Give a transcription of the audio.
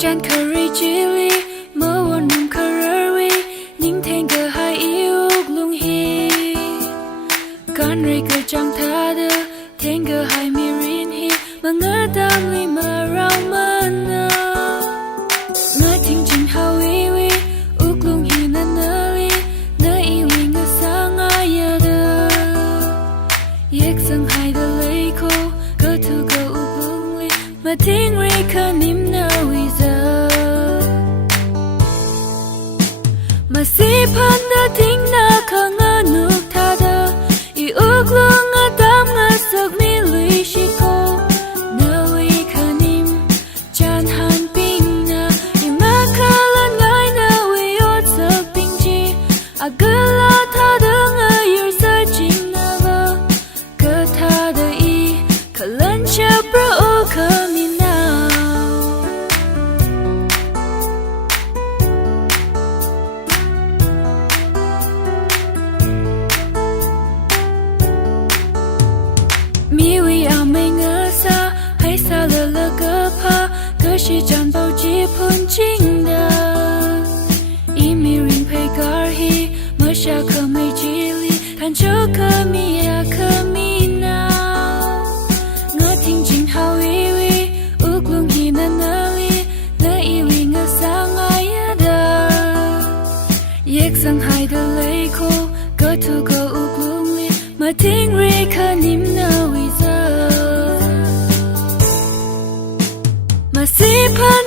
chan curry chili mơ won num curry ning theng cơ hai yêu lung hi kan rei cơ chang tha de theng cơ hai mi rin hi mà ngỡ tam li mà rau mơ na ngỡ thing chin how we lung hi na na li na i wi ngỡ sang ai de yek sang hai de lei ko cơ thu cơ lung li mà thing rei cơ nim na wi mà si pan da ting na ka nga nuk tha da I uk lung nga tam nga sak mi lui shi ko na wi ka nim chan han ping na I ma ka lan ngai na wi ot sak ping chi a ga la tha da nga you're searching na ba ka tha da I ka lan cha pra o ka mi na mi wi a mai ngơ sa hay sa lơ lơ cơ pa cơ shi chan bao chi phun ching da I mi ring pei gar hi mơ sha cơ mai chi li than cho cơ mi ya cơ mi nào ngơ thing chin how wi uk lung hi na na li na I wi ngơ sang ai da yek sang hai da lei ko cơ thu cơ uk lung li mà thing ri cơ nim na wi mà si pan